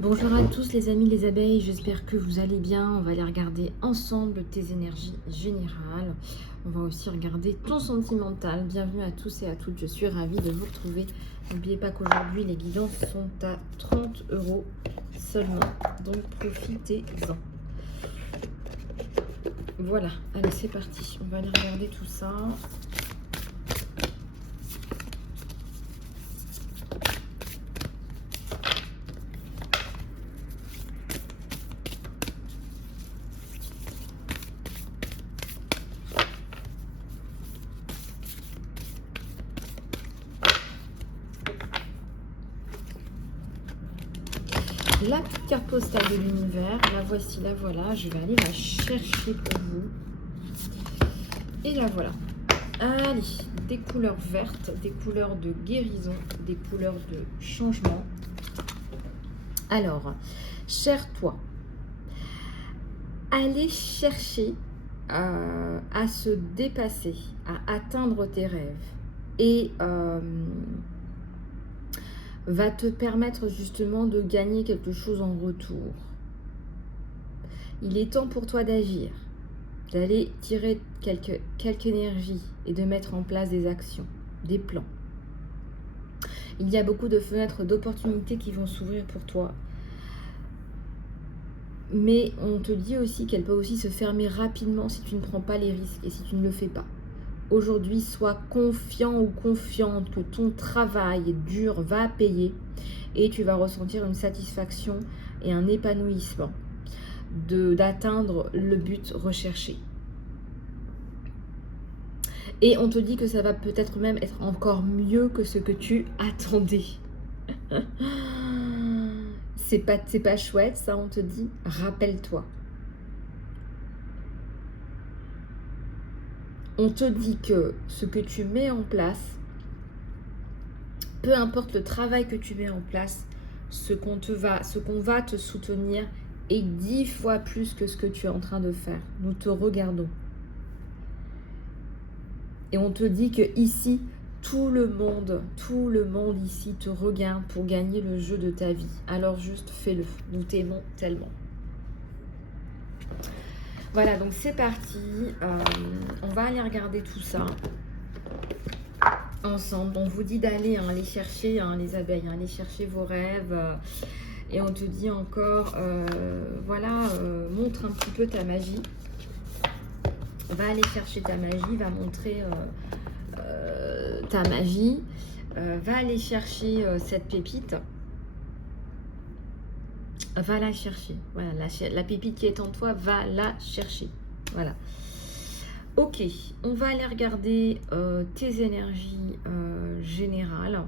Bonjour à tous les amis les abeilles, j'espère que vous allez bien. On va aller regarder ensemble tes énergies générales. On va aussi regarder ton sentimental. Bienvenue à tous et à toutes, je suis ravie de vous retrouver. N'oubliez pas qu'aujourd'hui les guidances sont à 30 € seulement, donc profitez-en. Voilà, allez c'est parti, on va aller regarder tout ça. La petite carte postale de l'univers, la voici, la voilà. Je vais aller la chercher pour vous. Et la voilà. Allez, des couleurs vertes, des couleurs de guérison, des couleurs de changement. Alors, cher toi, allez chercher à se dépasser, à atteindre tes rêves. Et va te permettre justement de gagner quelque chose en retour. Il est temps pour toi d'agir, d'aller tirer quelque énergie et de mettre en place des actions, des plans. Il y a beaucoup de fenêtres d'opportunités qui vont s'ouvrir pour toi. Mais on te dit aussi qu'elles peuvent aussi se fermer rapidement si tu ne prends pas les risques et si tu ne le fais pas. Aujourd'hui, sois confiant ou confiante que ton travail dur va payer et tu vas ressentir une satisfaction et un épanouissement d'atteindre le but recherché. Et on te dit que ça va peut-être même être encore mieux que ce que tu attendais. C'est pas chouette ça, on te dit. Rappelle-toi. On te dit que ce que tu mets en place, peu importe le travail que tu mets en place, ce qu'on va te soutenir est 10 fois plus que ce que tu es en train de faire. Nous te regardons. Et on te dit que ici, tout le monde ici te regarde pour gagner le jeu de ta vie. Alors juste fais-le. Nous t'aimons tellement. Voilà, donc c'est parti. On va aller regarder tout ça ensemble. On vous dit d'aller les chercher, les abeilles, aller chercher vos rêves. Et on te dit encore, voilà, montre un petit peu ta magie. Va aller chercher ta magie, va montrer ta magie. Va aller chercher cette pépite. Va la chercher. Voilà, la pépite qui est en toi, va la chercher. Voilà. Ok, on va aller regarder tes énergies générales.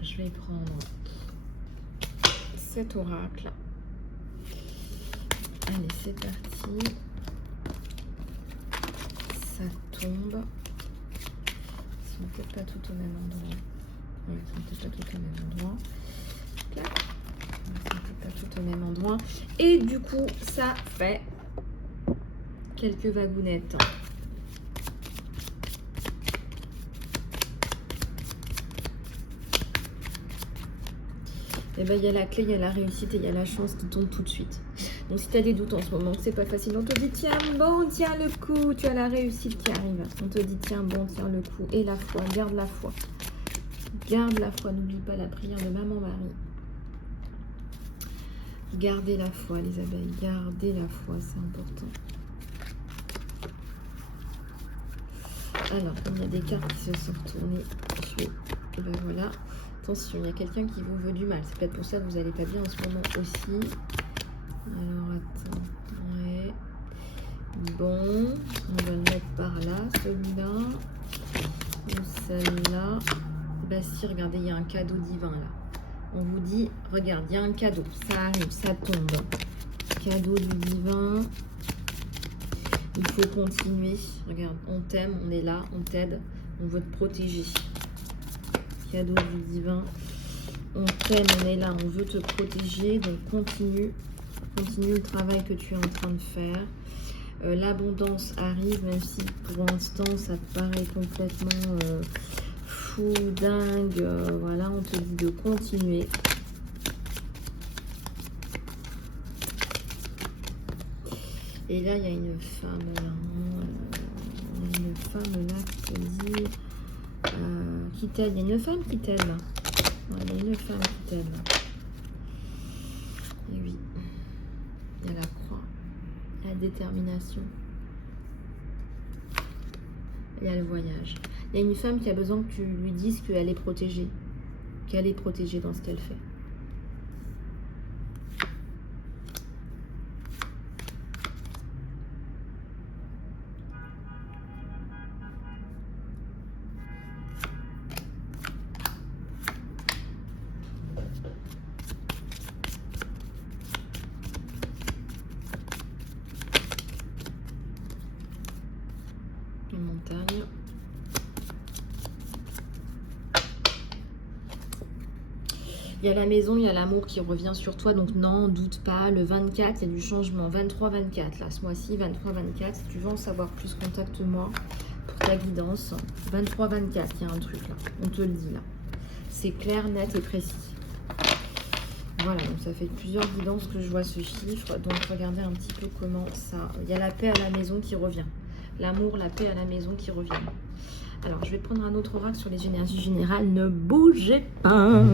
Je vais prendre cet oracle. Allez, c'est parti. Ça tombe. Ils sont peut-être pas tout au même endroit. Oui, ils sont peut-être pas tout au même endroit. Ils sont peut-être pas tout au même endroit. Et du coup, ça fait quelques wagounettes. Et bien, il y a la clé, il y a la réussite et il y a la chance qui tombe tout de suite. Donc, si tu as des doutes en ce moment, que c'est pas facile, on te dit tiens bon, tiens le coup, tu as la réussite qui arrive. On te dit tiens bon, tiens le coup. Et la foi, garde la foi. Garde la foi, n'oublie pas la prière de Maman Marie. Gardez la foi, les abeilles, gardez la foi, c'est important. Alors, il y a des cartes qui se sont retournées. Et ben voilà. Attention, il y a quelqu'un qui vous veut du mal. C'est peut-être pour ça que vous n'allez pas bien en ce moment aussi. Alors, attends. Ouais. Bon, on va le mettre par là, celui-là. Ou celle-là. Bah si, regardez, il y a un cadeau divin là. On vous dit, regarde, il y a un cadeau. Ça arrive, ça tombe. Cadeau du divin. Il faut continuer. Regarde, on t'aime, on est là, on t'aide, on veut te protéger. Cadeau du divin. On t'aime, on est là, on veut te protéger. Donc continue. Continue le travail que tu es en train de faire. L'abondance arrive, même si pour l'instant ça te paraît complètement fou, dingue, voilà, on te dit de continuer. Et là, il y a une femme là, qui te dit, qui t'aide. Il y a une femme qui t'aide là. Ouais, il y a une femme qui t'aide là. Et oui, il y a la croix, la détermination. Il y a le voyage. Il y a une femme qui a besoin que tu lui dises qu'elle est protégée. Qu'elle est protégée dans ce qu'elle fait. Une montagne. Il y a la maison, il y a l'amour qui revient sur toi. Donc non, doute pas. Le 24, il y a du changement. 23-24, là, ce mois-ci, 23-24. Si tu veux en savoir plus, contacte-moi pour ta guidance. 23-24, il y a un truc là. On te le dit là. C'est clair, net et précis. Voilà, donc ça fait plusieurs guidances que je vois ce chiffre. Donc regardez un petit peu comment ça... Il y a la paix à la maison qui revient. L'amour, la paix à la maison qui revient. Alors, je vais prendre un autre oracle sur les énergies générales. Ne bougez pas.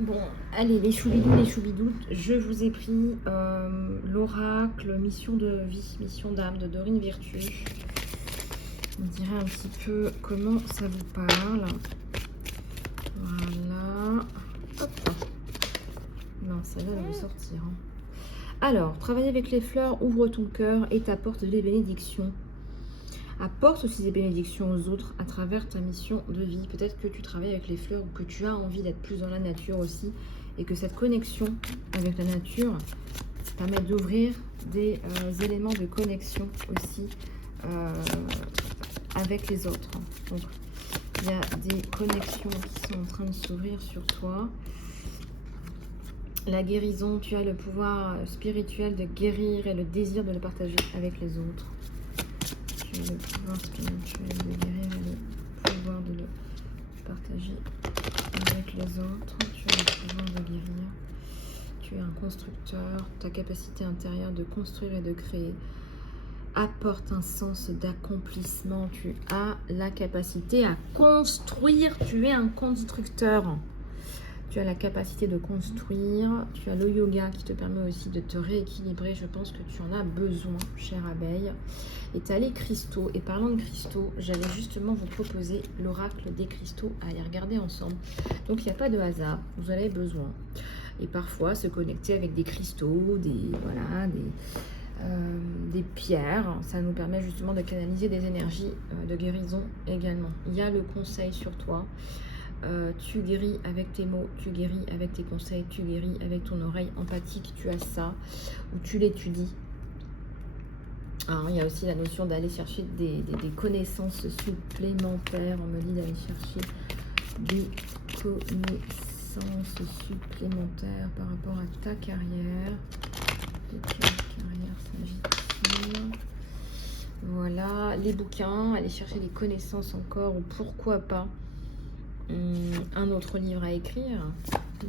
Bon, allez, les choubidous, je vous ai pris l'oracle, mission de vie, mission d'âme de Dorine Virtue. On dirait un petit peu comment ça vous parle. Voilà. Hop. Non, celle-là, elle va sortir. Hein. Alors, travailler avec les fleurs, ouvre ton cœur et t'apporte des bénédictions. Apporte aussi des bénédictions aux autres à travers ta mission de vie. Peut-être que tu travailles avec les fleurs ou que tu as envie d'être plus dans la nature aussi. Et que cette connexion avec la nature permet d'ouvrir des éléments de connexion aussi avec les autres. Donc, il y a des connexions qui sont en train de s'ouvrir sur toi. La guérison, tu as le pouvoir spirituel de guérir et le désir de le partager avec les autres. Tu as le pouvoir spirituel de guérir et le pouvoir de le partager avec les autres. Tu as le pouvoir de guérir. Tu es un constructeur. Ta capacité intérieure de construire et de créer apporte un sens d'accomplissement. Tu as la capacité à construire. Tu es un constructeur. Tu as la capacité de construire. Tu as le yoga qui te permet aussi de te rééquilibrer. Je pense que tu en as besoin, chère abeille. Et tu as les cristaux. Et parlant de cristaux, j'allais justement vous proposer l'oracle des cristaux à aller regarder ensemble. Donc, il n'y a pas de hasard. Vous en avez besoin. Et parfois, se connecter avec des cristaux, des pierres. Ça nous permet justement de canaliser des énergies de guérison également. Il y a le conseil sur toi. tu guéris avec tes mots, tu guéris avec tes conseils, tu guéris avec ton oreille empathique, tu as ça, ou tu l'étudies. Alors, il y a aussi la notion d'aller chercher des connaissances supplémentaires. On me dit d'aller chercher des connaissances supplémentaires par rapport à ta carrière. Voilà, les bouquins, aller chercher des connaissances encore, ou pourquoi pas un autre livre à écrire.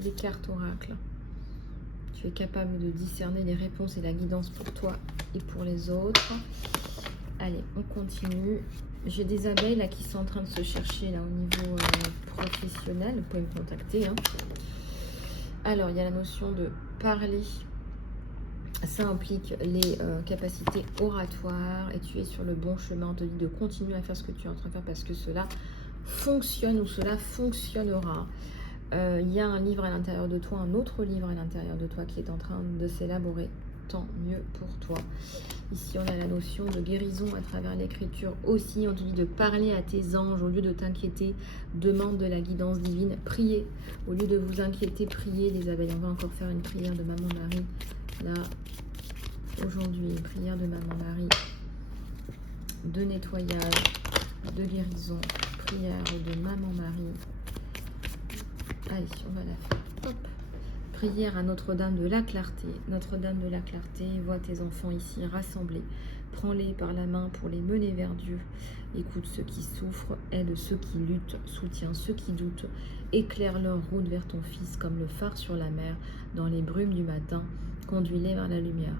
Des cartes oracles. Tu es capable de discerner les réponses et la guidance pour toi et pour les autres. Allez, on continue. J'ai des abeilles là qui sont en train de se chercher là au niveau professionnel. Vous pouvez me contacter. Hein. Alors, il y a la notion de parler. Ça implique les capacités oratoires et tu es sur le bon chemin. On te dit de continuer à faire ce que tu es en train de faire parce que cela fonctionne ou cela fonctionnera. Il y a un livre à l'intérieur de toi, un autre livre à l'intérieur de toi qui est en train de s'élaborer. Tant mieux pour toi. Ici, on a la notion de guérison à travers l'écriture aussi. On te dit de parler à tes anges au lieu de t'inquiéter. Demande de la guidance divine. Priez. Au lieu de vous inquiéter, priez les abeilles. On va encore faire une prière de Maman Marie. Là, aujourd'hui, une prière de Maman Marie. De nettoyage, de guérison. Prière de Maman Marie. Allez, on va la faire. Hop. Prière à Notre-Dame de la Clarté. Notre-Dame de la Clarté, vois tes enfants ici rassemblés. Prends-les par la main pour les mener vers Dieu. Écoute ceux qui souffrent, aide ceux qui luttent, soutiens ceux qui doutent. Éclaire leur route vers ton Fils comme le phare sur la mer, dans les brumes du matin. Conduis-les vers la lumière.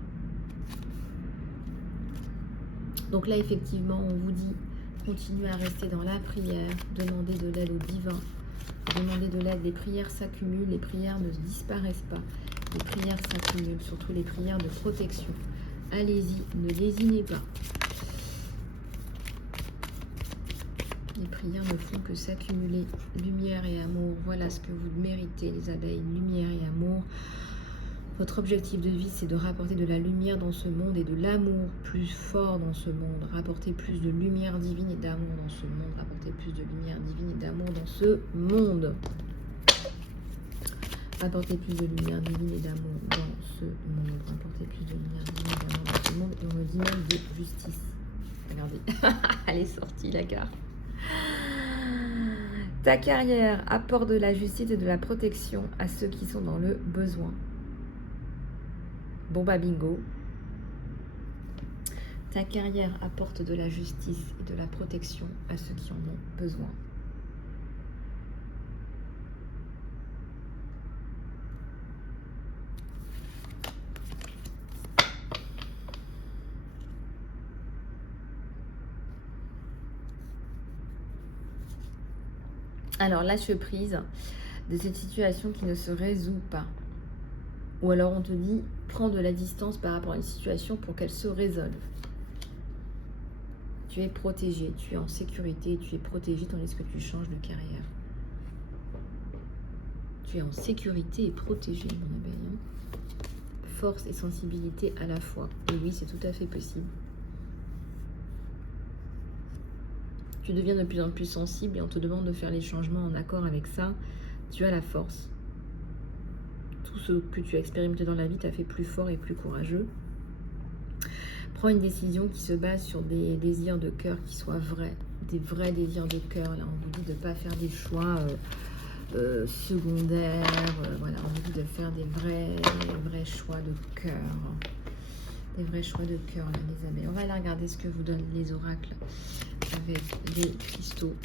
Donc là, effectivement, on vous dit, continuez à rester dans la prière, demandez de l'aide au divin. Demandez de l'aide, les prières s'accumulent, les prières ne disparaissent pas. Les prières s'accumulent, surtout les prières de protection. Allez-y, ne lésinez pas. Les prières ne font que s'accumuler. Lumière et amour, voilà ce que vous méritez les abeilles, lumière et amour. Votre objectif de vie, c'est de rapporter de la lumière dans ce monde et de l'amour plus fort dans ce monde. Rapporter plus de lumière divine et d'amour dans ce monde. Rapporter plus de lumière divine et d'amour dans ce monde. Rapporter plus de lumière divine et d'amour dans ce monde. Rapporter plus de lumière divine et d'amour dans ce monde. Et on me dit même de justice. Regardez, elle est sortie la carte. Ta carrière apporte de la justice et de la protection à ceux qui sont dans le besoin. Bon bah bingo. Ta carrière apporte de la justice et de la protection à ceux qui en ont besoin. Alors lâche prise de cette situation qui ne se résout pas. Ou alors on te dit, prends de la distance par rapport à une situation pour qu'elle se résolve. Tu es protégé, tu es en sécurité, tu es protégé tandis que tu changes de carrière. Tu es en sécurité et protégé, mon abeille. Force et sensibilité à la fois. Et oui, c'est tout à fait possible. Tu deviens de plus en plus sensible et on te demande de faire les changements en accord avec ça. Tu as la force. Tout ce que tu as expérimenté dans la vie t'a fait plus fort et plus courageux. Prends une décision qui se base sur des désirs de cœur qui soient vrais, des vrais désirs de cœur. Là, on vous dit de ne pas faire des choix secondaires. Voilà, on vous dit de faire des vrais choix de cœur. Des vrais choix de cœur, là, les amis. On va aller regarder ce que vous donnent les oracles avec les cristaux.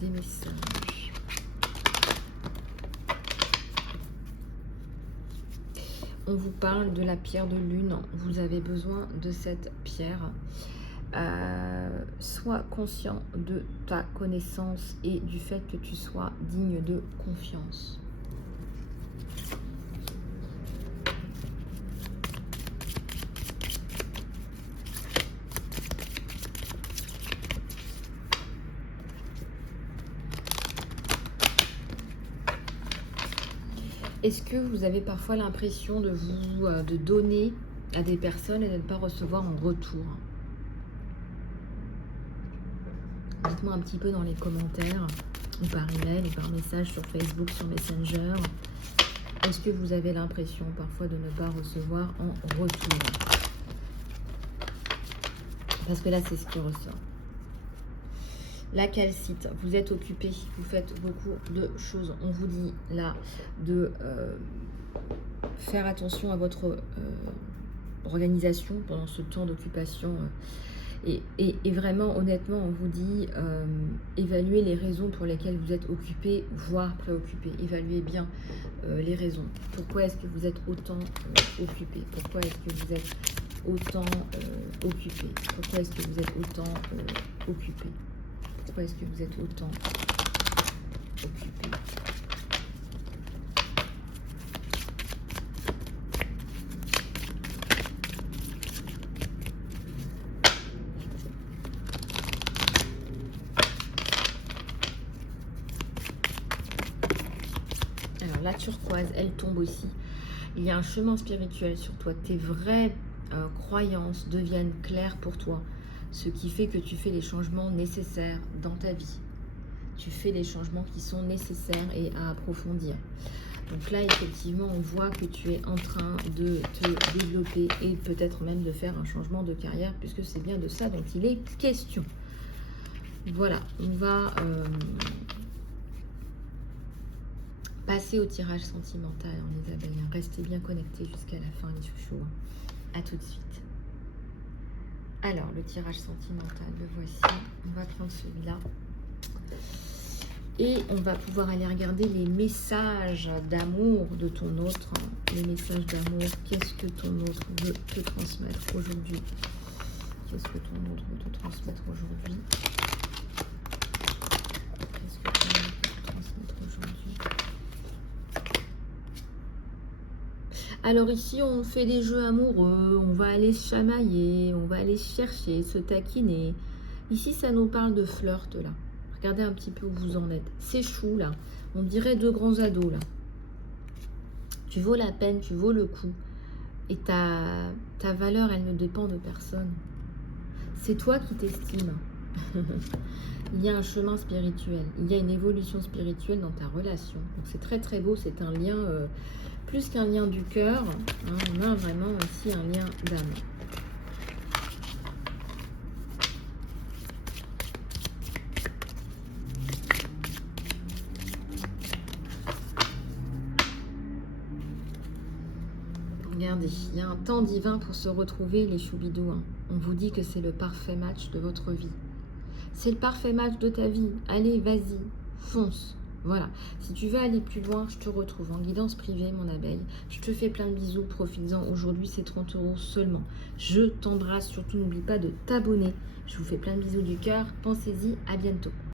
Des messages. On vous parle de la pierre de lune. Vous avez besoin de cette pierre. Sois conscient de ta connaissance et du fait que tu sois digne de confiance. Est-ce que vous avez parfois l'impression de donner à des personnes et de ne pas recevoir en retour. Dites-moi un petit peu dans les commentaires, ou par email, ou par message sur Facebook, sur Messenger. Est-ce que vous avez l'impression parfois de ne pas recevoir en retour? Parce que là, c'est ce qui ressort. La calcite, vous êtes occupé, vous faites beaucoup de choses. On vous dit là de faire attention à votre organisation pendant ce temps d'occupation. Et vraiment, honnêtement, on vous dit évaluez les raisons pour lesquelles vous êtes occupé, voire préoccupé. Évaluez bien les raisons. Pourquoi est-ce que vous êtes autant occupé? Pourquoi est-ce que vous êtes autant occupé? Pourquoi est-ce que vous êtes autant occupé? Pourquoi est-ce que vous êtes autant occupé? Alors la turquoise, elle tombe aussi. Il y a un chemin spirituel sur toi. Tes vraies croyances deviennent claires pour toi. Ce qui fait que tu fais les changements nécessaires dans ta vie. Tu fais les changements qui sont nécessaires et à approfondir. Donc là, effectivement, on voit que tu es en train de te développer et peut-être même de faire un changement de carrière, puisque c'est bien de ça dont il est question. Voilà, on va passer au tirage sentimental, les abeilles. Restez bien connectés jusqu'à la fin, les chouchous. À tout de suite. Alors, le tirage sentimental, le voici. On va prendre celui-là. Et on va pouvoir aller regarder les messages d'amour de ton autre. Les messages d'amour, qu'est-ce que ton autre veut te transmettre aujourd'hui? Qu'est-ce que ton autre veut te transmettre aujourd'hui? Qu'est-ce que ton autre veut te transmettre aujourd'hui? Alors ici, on fait des jeux amoureux, on va aller se chamailler, on va aller chercher, se taquiner. Ici, ça nous parle de flirt, là. Regardez un petit peu où vous en êtes. C'est chou, là. On dirait deux grands ados, là. Tu vaux la peine, tu vaux le coup. Et ta valeur, elle ne dépend de personne. C'est toi qui t'estimes. Il y a un chemin spirituel. Il y a une évolution spirituelle dans ta relation. Donc c'est très très beau. C'est un lien, plus qu'un lien du cœur. Hein, on a vraiment aussi un lien d'âme. Regardez, il y a un temps divin pour se retrouver, les choubidous. Hein. On vous dit que c'est le parfait match de votre vie. C'est le parfait match de ta vie. Allez, vas-y, fonce. Voilà. Si tu veux aller plus loin, je te retrouve en guidance privée, mon abeille. Je te fais plein de bisous. Profites-en. Aujourd'hui, c'est 30 € seulement. Je t'embrasse. Surtout, n'oublie pas de t'abonner. Je vous fais plein de bisous du cœur. Pensez-y. À bientôt.